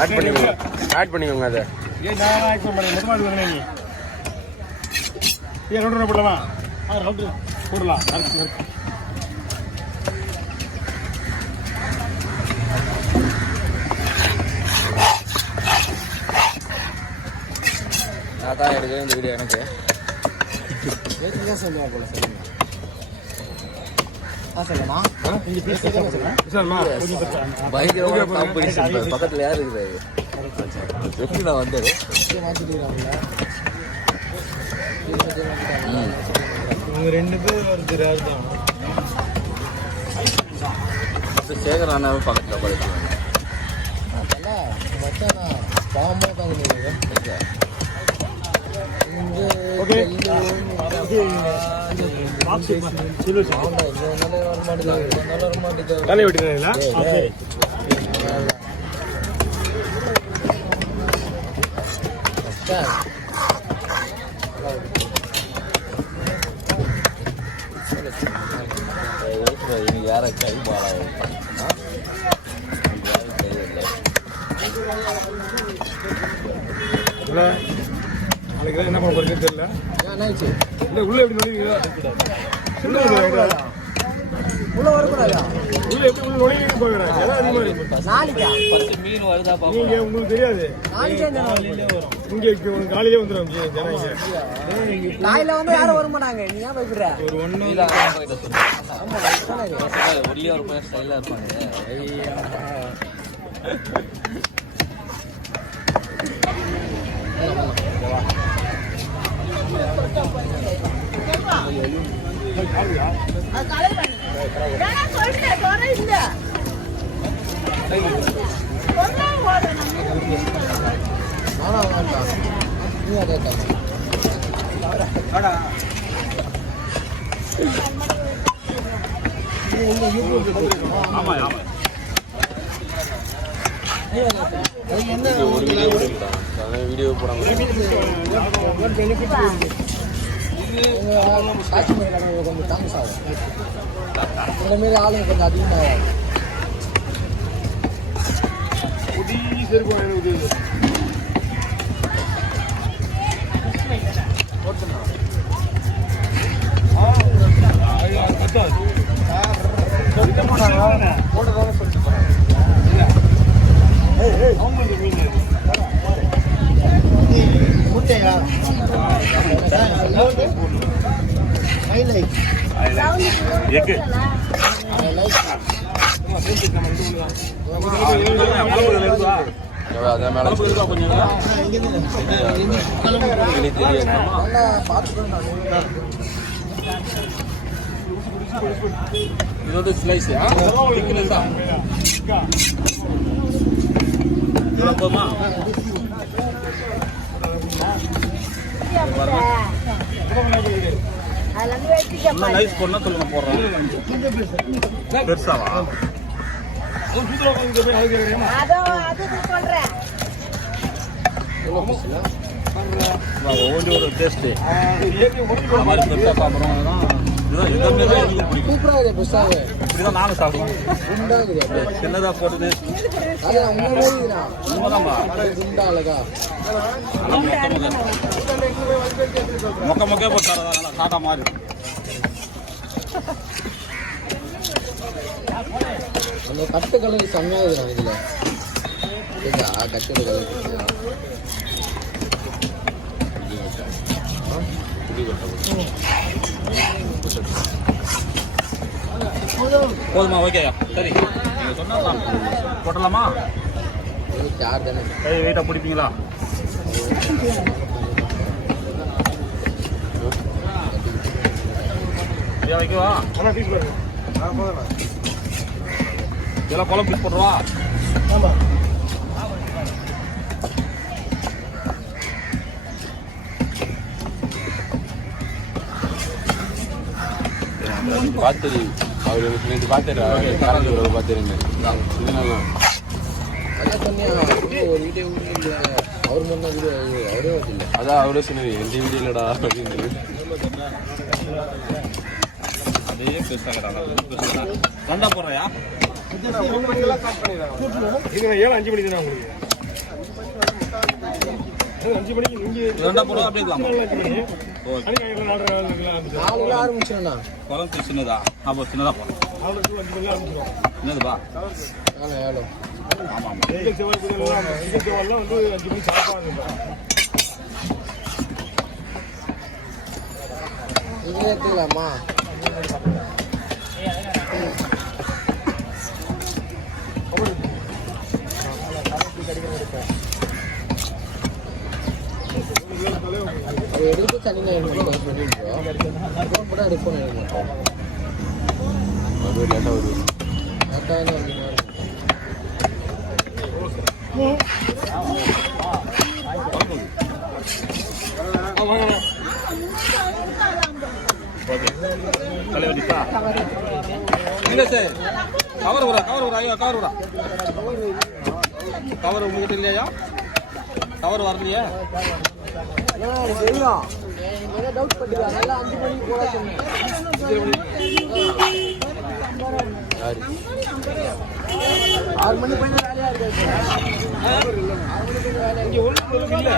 Add பண்ணிக்கோங்க அதை. ஏன் நான் ஆட் பண்ண மாட்டேன். மொத்தமாக எடுத்து நீ ஏன் ரவுண்ட் போடலாமா? ரவுண்டு போடலாம். நான் தான் எடுக்கிறேன் இந்த வீடியோ எனக்கு. பக்கத்துல யாரு இருக்கிறாரு? எப்படி நான் வந்தது? ரெண்டு பேர் ஒருத்தர் தான் சேகர் அண்ணாவும் பக்கத்துல படுத்து தலை விட்டுறீங்களா? யார கை பாலா நாளைக்கு என்ன பண்ண போறது தெரியல. இல்ல உள்ள எப்படி நுழைவீங்களா? உள்ள வரக்கூடாதா? உள்ள எப்படி உள்ள நுழைவீங்க போயிடா? மீன் வருதா பாப்பா? நீங்க உங்களுக்கு தெரியாது. இங்க காலையிலே வந்துடும் ஜனங்க. காலையில வந்து யாரும் வர மாட்டாங்க. நீ ஏன் பயப்படுற? ஒரு ஒண்ணு ஒல்லியா ஒரு பையன் ஸ்டைலா இருப்பாங்க. வீடியோ போடாம கொஞ்சம் தாமஸ் ஆகும். இந்த மாரி ஆளுங்க கொஞ்சம் அதிகமாகும். இதோட ஸ்லைஸ் நைஸ் பொண்ணா சொல்லுங்க போடுறோம். பெருசாவா ஒவ்வொரு டேஸ்ட் இப்படிதான் நானும் சாப்பிடுவேன். சின்னதா போடுது மொக்க மொக்க போட்டாரா காட்டா மாதிரி. அந்த கட்டு கலர் செம்மையாக இதில் கட்டு கலர் போதுமா? ஓகேயா, சரி. நீங்கள் சொன்னால் போட்டலாமா? வெயிட்டாக பிடிப்பீங்களா? வைக்கவா? இதெல்லாம் குழம்பு பீஸ் போடுறவா? பார்த்துரு அவர் நேற்று பார்த்துரு கரண்ட் பார்த்துருங்க. ஒரு வீடியோ அவர் முன்ன வீடியோ அவரே இல்லை. அதான் அவரே சொன்னாரு எந்த வீடியோ இல்லடா அப்படின்னு. அதே பெருசாக போடுறியா? இது 7-5 மணிக்கு தான் உங்களுக்கு 5 மணிக்கு இங்கே ரெண்டா போடுவோம் அப்படியே 5 மணி நாலு ஆரம்பிச்சிடண்ணா குளம் சின்னதா அப்போ சின்னதா போகணும் 5 மணிக்கு ஆரம்பிச்சிடும் என்னதுப்பா ஏழு ஆமாம் செவ்வாய்லாம் வந்து 5 மணிக்கு சாப்பாடு இதுல எடுத்துக்கலாமா எடுத்து தனியாக கூட எடுப்போம் லேட்டாக வருது தலைவலிப்பா இல்லை சார் கவர் வரா ஐயோ கவர் வரா கவர் உங்ககிட்ட இல்லையா கவர் வரலையா டவுட் பண்ணிக்கலாம் நல்லா 5 மணிக்கு போட சொன்னேன் 6 மணி பண்ண வேலையா இருக்கு இங்கே ஒன்றும் இல்லை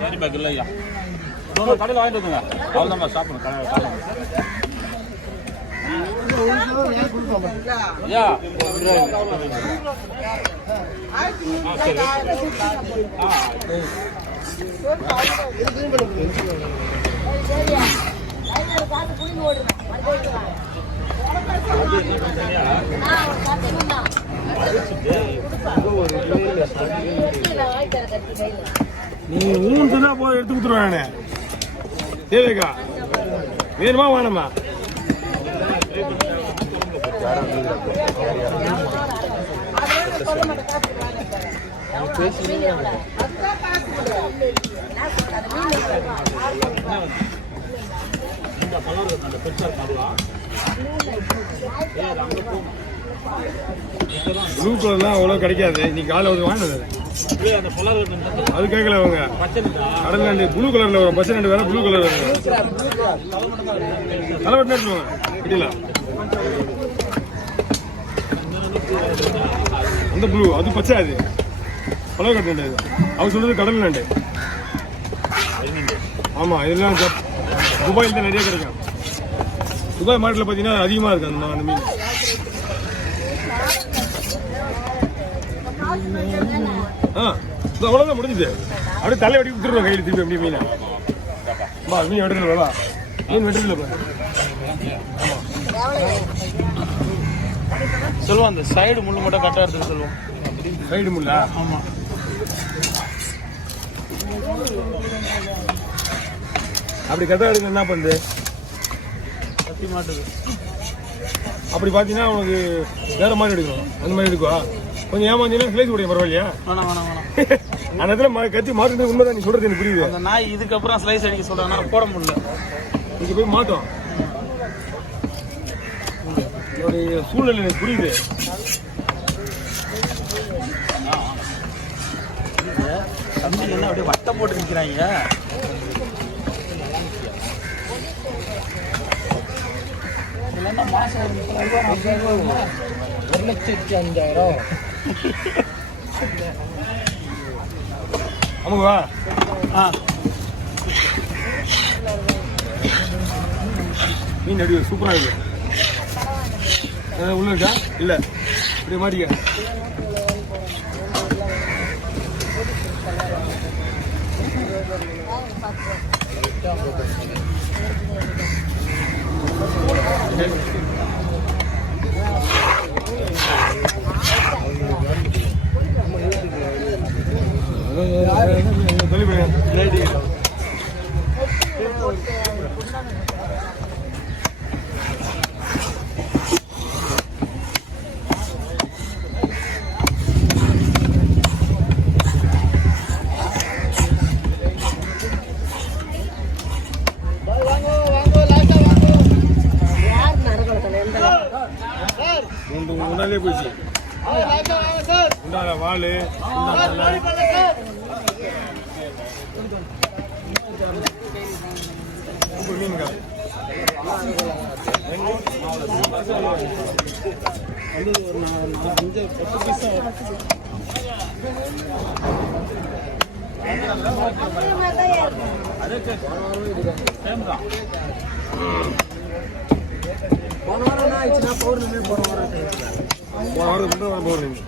கேரி பேக் இல்லை ஐயா கடையில் வாங்கிட்டு வந்துங்க அவ்வளோதான் சாப்பிடணும் கடையில் ஐயா நீ ஊன் தான் போய் எடுத்து கொடுத்துருவானே தேவைக்கா வேணுமா வேணுமா ப்ளூ கலர்லாம் அவ்வளோ கிடைக்காது நீ காலைல வந்து வாங்கினது அது கேட்கல அவங்க கடல் நண்டு ப்ளூ கலர்ல வரும் பச்சை நண்டு வேற ப்ளூ கலர் வரும் தலைவட்டு எடுத்துவாங்க கிட்டில அந்த ப்ளூ அது பச்சை அது பழக கட்டு நண்டு அவர் சொல்றது கடல் நண்டு ஆமா இதெல்லாம் துபாயில் தான் நிறைய கிடைக்கும் துபாய் மார்க்கெட்டில் பார்த்தீங்கன்னா அதிகமாக இருக்கு அந்த மீன் அவ்வளோதான் முடிஞ்சுது அப்படியே தலை வெட்டி கொடுத்துருவோம் கையில் திருப்பி எப்படி மீனை மீன் வெட்டுறதுல மீன் வெட்டுறதுல சொல்லுவோம் அந்த சைடு முள்ளு மட்டும் கரெக்டாக எடுத்துட்டு சொல்லுவோம் சைடு முள்ளா ஆமாம் அப்படி கரெக்டாக எடுக்க என்ன பண்ணுது கத்தி மாட்டுது அப்படி பார்த்தீங்கன்னா உனக்கு வேற மாதிரி எடுக்கணும் அந்த மாதிரி எடுக்குவா கொஞ்சம் ஏமாந்தீங்கன்னா கிளேசி உடைய பரவாயில்லையா வேணாம் வேணாம் வேணாம் அந்த இடத்துல கத்தி மாட்டுறது உண்மைதான் நீ சொல்றது எனக்கு புரியுது அந்த நாய் இதுக்கப்புறம் ஸ்லைஸ் அடிக்க சொல்றாங்க போட முடியல இங்க போய் மாட்டோம் என்னுடைய சூழ்நிலை எனக்கு புரியுது தம்பி என்ன அப்படியே வட்டம் போட்டு நிற்கிறாங்க மாசம் 1,05,000 ஆமாங்க வா மீன் அடி சூப்பராக இருக்கு உள்ள இருக்கா இல்லை இப்படி மாட்டிக்க முன்னாலே போயிடுச்சு முண்டால வால் மீனுங்க போன வாரம் என்ன ஆயிடுச்சுன்னா பௌர்ணமி போன வாரம் போன வாரம் பௌர்ணமி